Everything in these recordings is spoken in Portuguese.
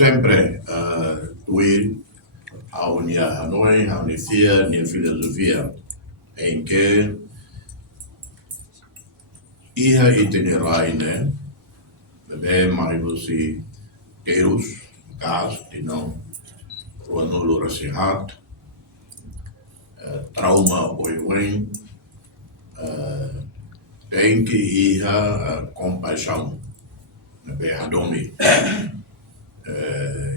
sempre tuir a unia Hanoi, a unifia, nia filosofia, em que ia itinerai, bebê mais você terus, caso, de não, o anulo rasihat, trauma oiwen, tem que ir compaixão, bebê hadomi.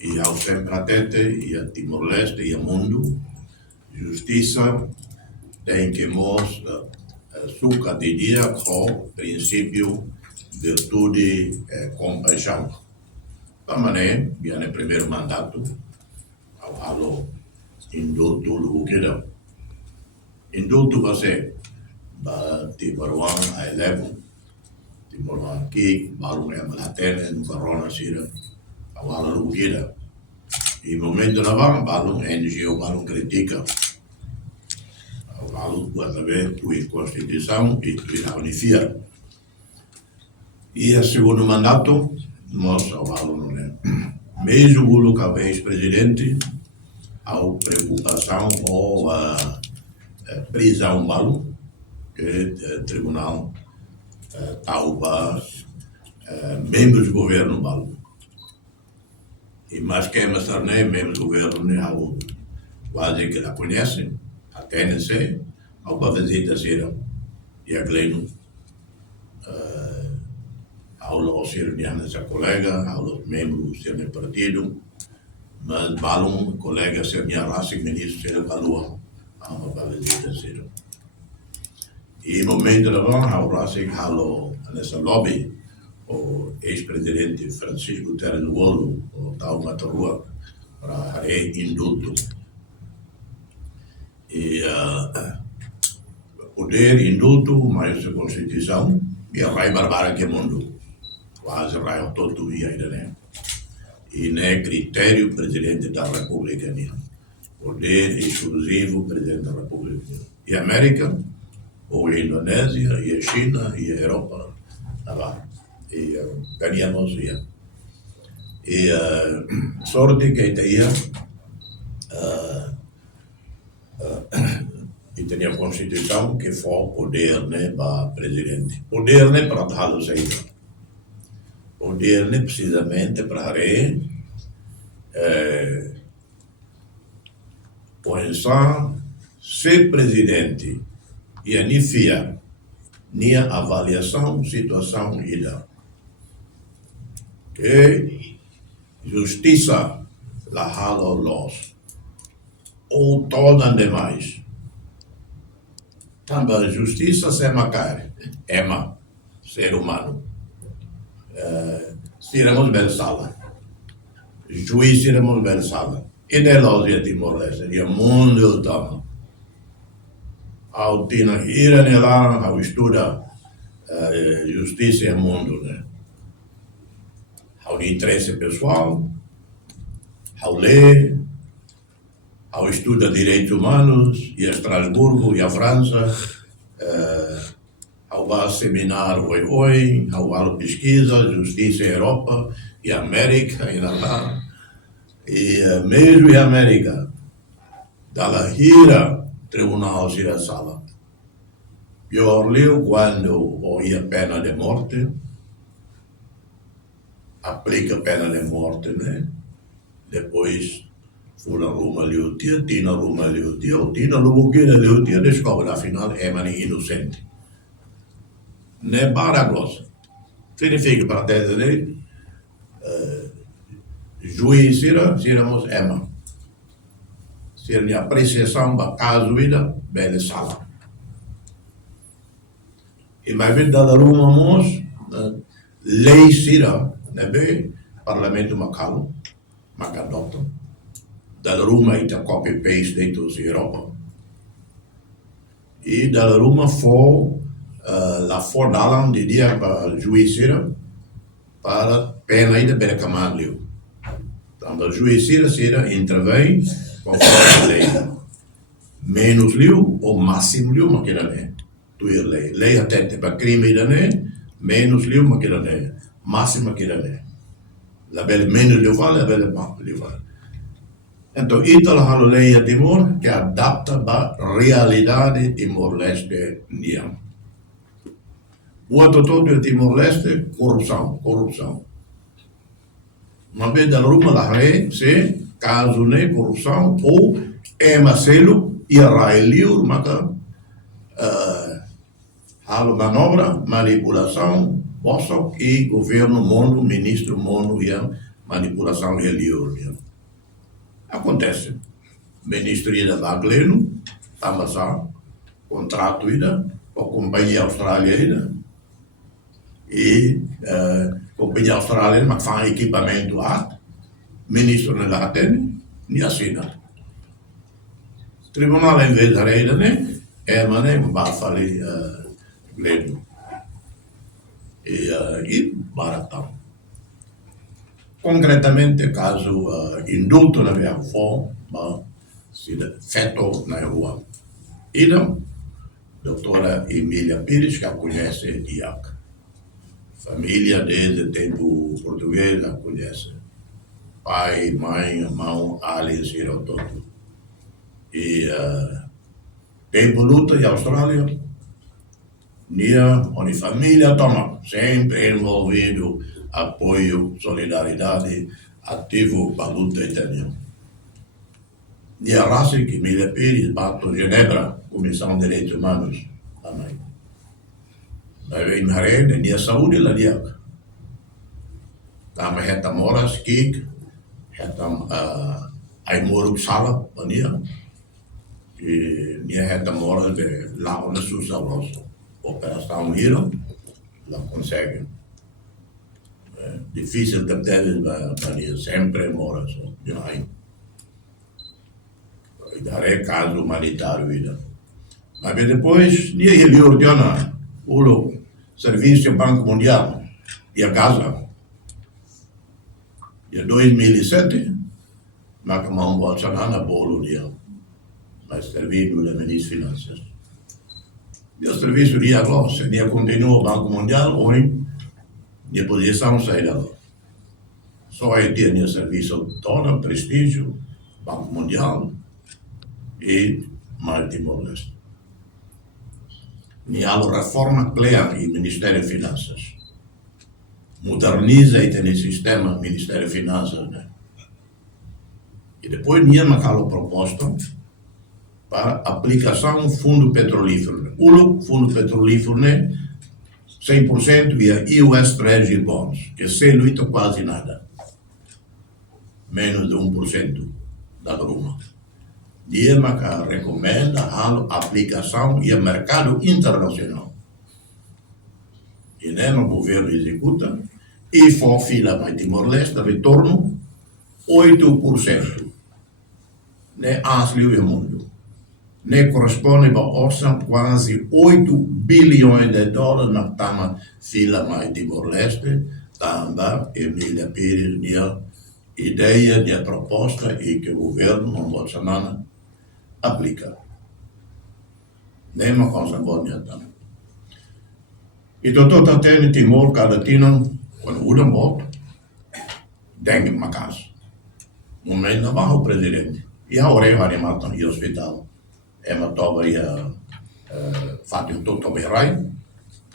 E ao sempre atente, e a Timor-Leste, e a mundo, justiça, tem que mostrar suca de dia com princípio, virtude, compaixão. Da maneira, viene primeiro mandato, ao halo indulto lukida. Indulto você, Tibaruan a elevo, Tibaruan aqui, balung é malatene, no corona sira, ao halo lukida. E momento na van, balung NGO, balung critica. Ao buat saber tua Constituição e tua unifia. E a segundo mandato, nós ao aluno, mesmo o local ex-presidente, a preocupação ou a prisão malu, que o tribunal tauba membros do governo malu. E mais que mais tarde, membros do governo, quase que la conhecem, a TNC, ao para visita ser e a Gleno, ao ser nessa colega, aos membros do partido, mas balum colega ser minha raça ministro ser valua, ao para visita ser. E no momento da van, ao raça halo nessa lobby, o ex-presidente Francisco Terres do Golo, o tal Matarua, para indulto. E poder indulto, mais a Constituição, e a Rai Barbara que mundo, quase Rai todo dia ainda, né? E né critério presidente da República, né? Poder exclusivo presidente da República. E a América, ou a Indonésia, e a China, e a Europa, lá. E ganhamos, e sorte que tinha e tinha a Constituição que foi poder, né, para presidente. Poder, né, para tal seja. Poder, né, precisamente para pensar ser presidente e anifia minha avaliação, situação e da que justiça la halo los ou toda demais. Também justiça se macar, ema, ser humano. Seremos versala. Juiz seremos versala. E de nós e Timor-Leste, e o mundo toma. Ao tina ira nela, ao estuda justiça e mundo, né? Ao interesse pessoal, ao ler, ao estudo de direitos humanos, e a Estrasburgo, e a França, ao seminário oi, ao pesquisa, justiça Europa, e América, e lá, e mesmo em América, da hira, tribunal sira sala. Pior leu quando houve a pena de morte, aplica a pena de morte, né? Depois, fura Roma liutia, tina Roma liutia, ou tina Lubuquina liutia, descobre afinal é inocente. Ne baraglosa. Significa para dizer, juiz seremos ema. Ser a apreciação da caso ida, bela sala. E mais bem da Roma mos, lei sira, né? Parlamento macalo, macadota. Da Roma ita copy paste dentro da Europa. E da Roma for la fordalam de dia para juiz para pena ida bela camalho. Então, o juiz intervém conforme a lei. Menos liu ou máximo liu, mas que não é. Tu ir lei. Lei até para crime, não é. Menos liu, mas que não é. Máximo que não é. La belle menos levar, la belle mais levar. Então, Ítalo halo leia Timor que adapta a realidade Timor-Leste niam. O outro todo é Timor-Leste, corrupção. Mas bem da ruma lá rei, se caso ne corrupção ou Marcelo e Raelio, maka halo manobra, manipulação, posso e governo mundo, ministro mundo e manipulação religiosa. Acontece. Ministria da Bagleno, Tamasá, contrato ida, com a companhia australiana e companhia australiana, mas faz equipamento lá, ministro não lá tem, nem assina. Tribunal em vez da reina, né? Mas nem vai falar Gleno. E baratão. Concretamente, caso indulto na minha avó, feito na rua. Então, doutora Emília Pires, que a conhece IAC. Família desde tempo português, a conhece. Pai, mãe, irmão, alias, todo. E tempo luta em Austrália, onde família toma, sempre envolvido, apoio, solidariedade, ativo para a luta eterna. E a raça que Emília Pires bato Genebra, Comissão de Direitos Humanos, também. Daí em Maré, a saúde lá diaca. Kama heta moras kik, heta ai moro sala pania. E nia heta moras de lá onde susalos. Operação hiro, lá consegue. Difícil que deve pania sempre moras, de aí. E darei caso humanitário ainda. Mas depois, nia ele ordena o serviço do Banco Mundial e a casa. Em 2007, mas como um Bolsonaro na bolo dia, mas servindo no Ministro das Finanças. E o serviço de agora, se dia continua o Banco Mundial, hoje, a posição sai dela. Só aí tem o serviço todo, prestígio, Banco Mundial e mais Timor-Leste. E a reforma plena em Ministério de Finanças. Moderniza o sistema Ministério de Finanças, né? E depois tinha uma proposta para aplicação do fundo petrolífero. O fundo petrolífero, né? 100% via US Treasury Bonds, que sem luta quase nada. Menos de 1% da bruma. Diema que recomenda a aplicação e o mercado internacional. E nem o governo executa. E for fila mais Timor-Leste, retorno 8%. Ne asli o mundo. Ne corresponde a orçam quase 8 bilhões de dólares na tama fila mais Timor-Leste, também Emília Pires, minha ideia, minha proposta e que o governo, não Bolsonaro, aplica. Nem uma coisa boa também. E todo até Timor, cada tino, quando uda moto, dengue uma casa. Momento não vai o presidente. E a hora vai matar no hospital. É uma tova e fatio tutto berai,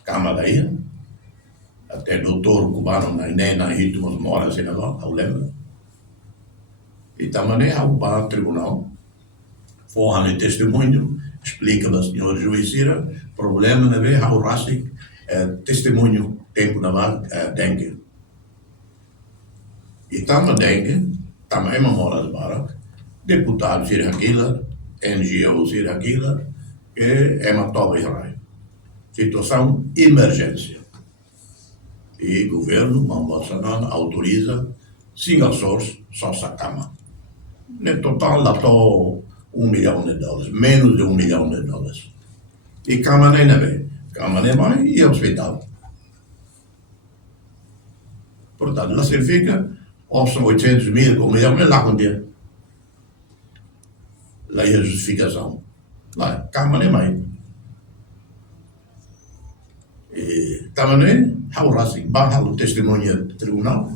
cama daí. Até doutor cubano nem na ritmos mora assim agora, ao lembro. E também ao para o tribunal. Forra testemunho, explica para o senhor juizira, problema não é ao raci, testemunho tempo na dengue. E também dengue, também mora de barak, deputado sira aquilo, NGO sira aquilo, que é uma toba Israel. Situação emergência. E o governo, Bolsonaro, autoriza single source, só essa cama. No total, dá $1 milhão, menos de $1 milhão. E cama nem é cama nem mais e hospital. Portanto, lá significa, são 800 mil, com $1 milhão, mas lá com dia. Lá é a justificação. Lá, cama nem mais. E também, há o testemunho do tribunal,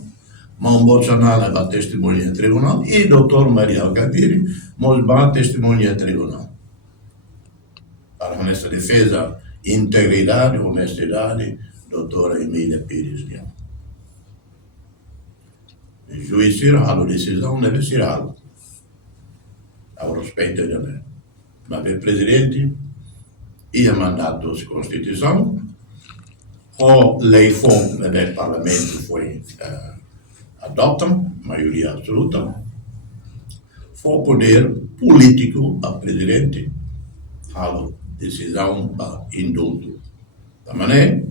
Mão Bolsonaro vai testemunha em tribunal e doutor Maria Alcatiri vai testemunha em tribunal. Para nessa defesa, integridade, honestidade, doutora Emília Pires. O juiz Ciralo, decisão deve Ciralo. Ao respeito dele. Mas o presidente ia mandato de Constituição, ou lei foi, o Parlamento foi adota, maioria absoluta, foi poder político a presidente, a decisão para indulto. Da maneira,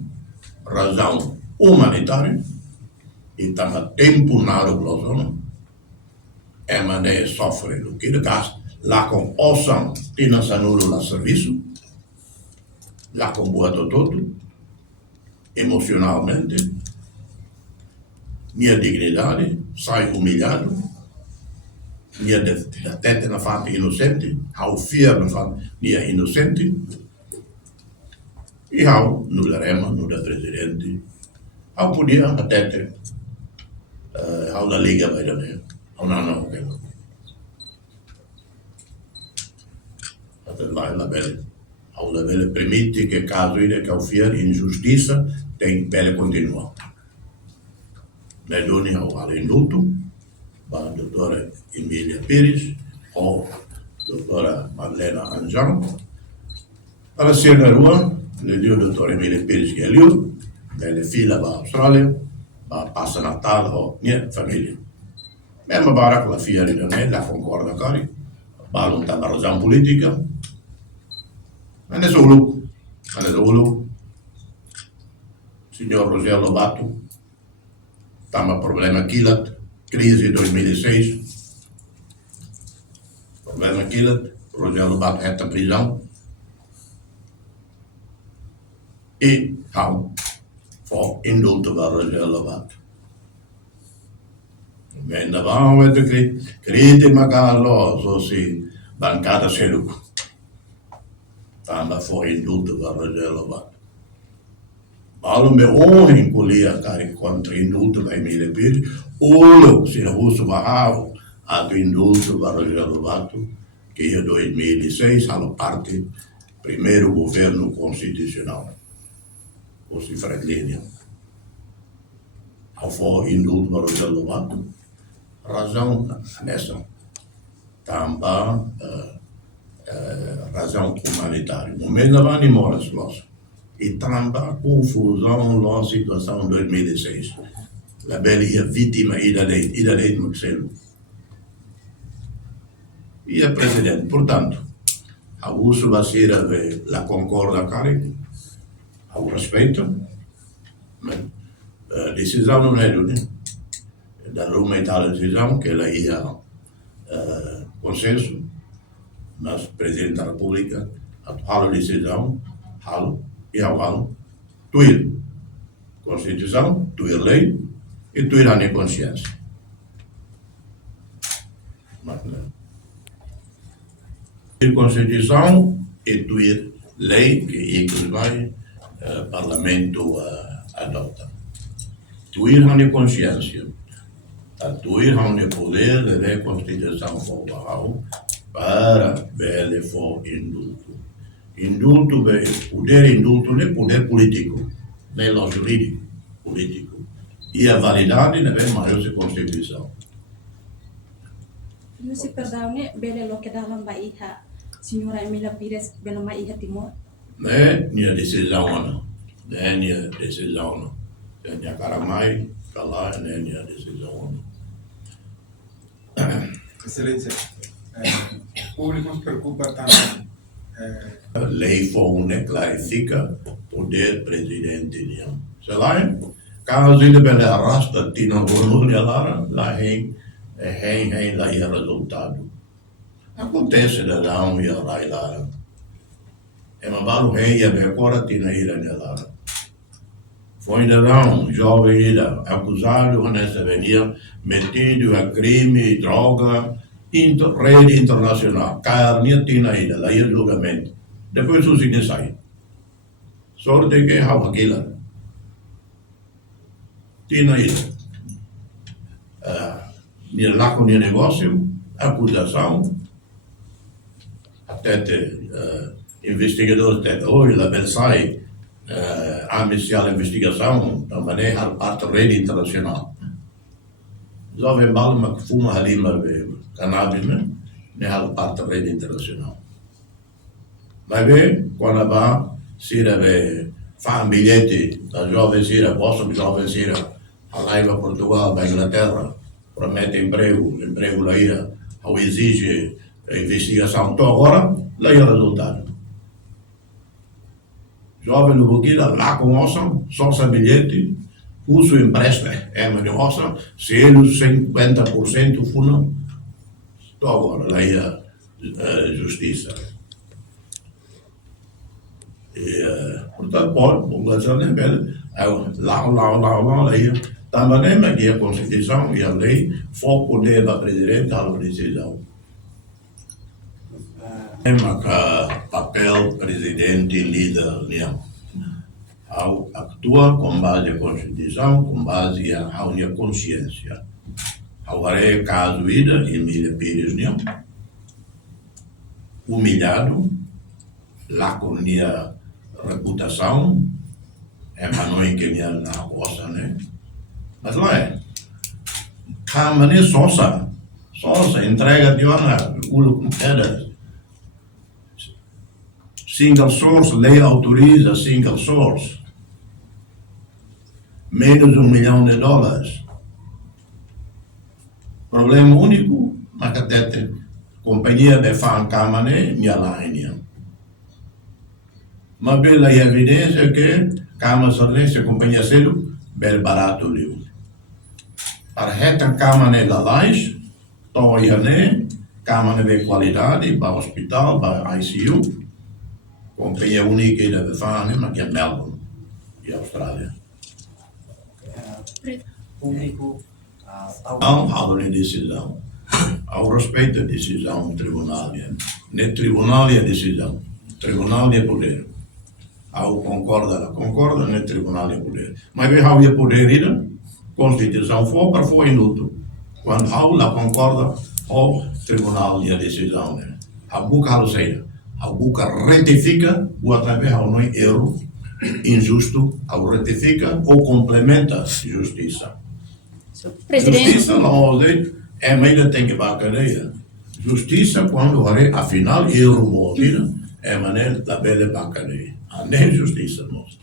razão humanitária, e também tempo nada glosão, é maneira sofre do que gasto, lá com ossão, tinha sanudo lá serviço, lá com boa todo, emocionalmente, minha dignidade, sai humilhado, minha teta na fanta inocente, ao fiel na fanta minha inocente, e ao no Larema, no da presidente, ao podia até ao da Liga vai dar, ao não, até lá na bela, ao da bela permite que caso ele que ao fiel injustiça tem bela continua. Medoni ao indulto, a doutora Emília Pires, ou doutora Madalena Anjão, para ser na rua, le dio doutora Emília Pires que é liu, ele fila para a Austrália, para passar Natal ou minha família. Mesmo para com a filha de Daniel, la concorda cari, para não ter razão política, mas é solo, signor Rosel Lobato, tama problema Kilat, crise 2006, problema Kilat, Rosel Lobato reta prisão, e foi indulto para Rosel Lobato. Ainda vamos ver crede magalo, so si bancada seluco. Tama foi indulto para Rosel Lobato. Allo me onen kolia kari contra indulto vai Emília Pires, olo se russo barravo a indulto para Rosel Lobato, que em 2006 allo parte primeiro governo constitucional, o Cifradinha. Ao foi indulto para Rosel Lobato, razão nessa, também razão humanitária. No meio da vani mora sloss. E também confusão na situação 2006. La bela ia vítima ida lei Marcelo. E a presidente, portanto, a uso vai ser la concorda cari, ao respeito, mas a decisão não é né? Da Roma e tal decisão que ela ia consenso, mas o presidente da República a decisão, e ao tuir Constituição, tuir lei e tuir a minha consciência. Tuir Constituição e tuir lei que vai Parlamento adota. Tuir a minha consciência. Tuir a minha poder de ver Constituição formal para ver for indulto. Indulto, poder indulto não é poder político, nem é jurídico, político. E a validade não é maior da Constituição. Se perdão, bele lo que dalam baiha, senhora Emília Pires, bele baiha Timor. Né, minha decisão não, né, minha decisão não. Minha cara mais, calar, né, minha decisão não. Excelência, o público se preocupa também. A lei foi clarifica poder presidente. Se lá, caso ele bele arrasta, tina gormulha lá tem lá resultado. Acontece da lá e lá. É uma balo rei agora tina lá. Foi da lá jovem acusado nessa venia metido a crime, droga, rede internacional, carne tina lá e julgamento. Depois o seguinte sai. Sorte que é aquela. Tina lá com o negócio, acusação, até investigadores até hoje, a Versailles, a inicial investigação, também a parte da rede internacional. Já vem mal, mas fuma ali, mas cannabis, né? A parte da rede internacional. Mas bem, quando vai, se deve fare un bilhete da jovem Sira, posso jovem Sira, lá vai Portugal, vai Inglaterra, promete emprego lá ia, ou exige investigação. Então agora, lá é o resultado. Jovem do Burkina, lá com ossam, só esse bilhete, uso empresta, de ossam, se eles 50% fundam, então agora, lá é a justiça. Portanto, população é bela, lá, aí, também aqui a Constituição e a lei, for poder da presidente a decisão. Mas papel presidente e líder, atua com base na Constituição, com base na minha consciência. Agora é caso ida, Emília Pires, humilhado, lá com minha reputação, para nós que na roça, né? Mas lá é. Câmara Sosa, entrega de honra, single source, lei autoriza single source. Menos $1 milhão. Problema único, mas que companhia de fan Câmara, minha linha. Mas pela evidência que Câmara Sorrense, a companhia cedo, bem barato livro. Para reta Câmara da Lais, toia né, Câmara de qualidade, para hospital, para ICU, companhia única de fan, mas que é Melbourne e Austrália. Público, Não há decisão. Ao respeito da decisão do tribunal, no tribunal é a decisão, o tribunal é poder. Ao concorda, no tribunal é poder. Mas bem, ao é poder ir, Constituição for inútil. Quando ao concorda, o tribunal é a decisão. A boca seja, a boca retifica, ou através ao não erro injusto, ao retifica ou complementa a justiça. Presidente. Justiça não é ainda tem que ir para a cadeia. Justiça, quando afinal erro morto, é maneira da bela para a cadeia. A nem justiça nossa.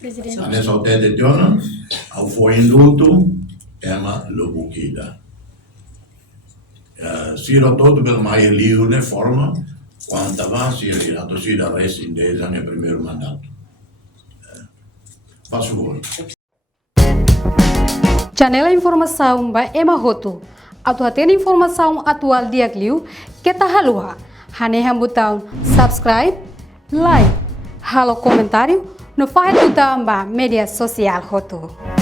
Presidente. A nessa altura de Tiona, ao foi indulto, é uma lobuquida. Se não todo pelo mais livre forma, quanto mais se a torcida resta em 10 anos no primeiro mandato. Faz favor. Janela Informação by Emma Hoto. Atua tem informação atual dia Clio que tá halua. Haneham botão subscribe, like, halo comentário no faz botão ba media social Hoto.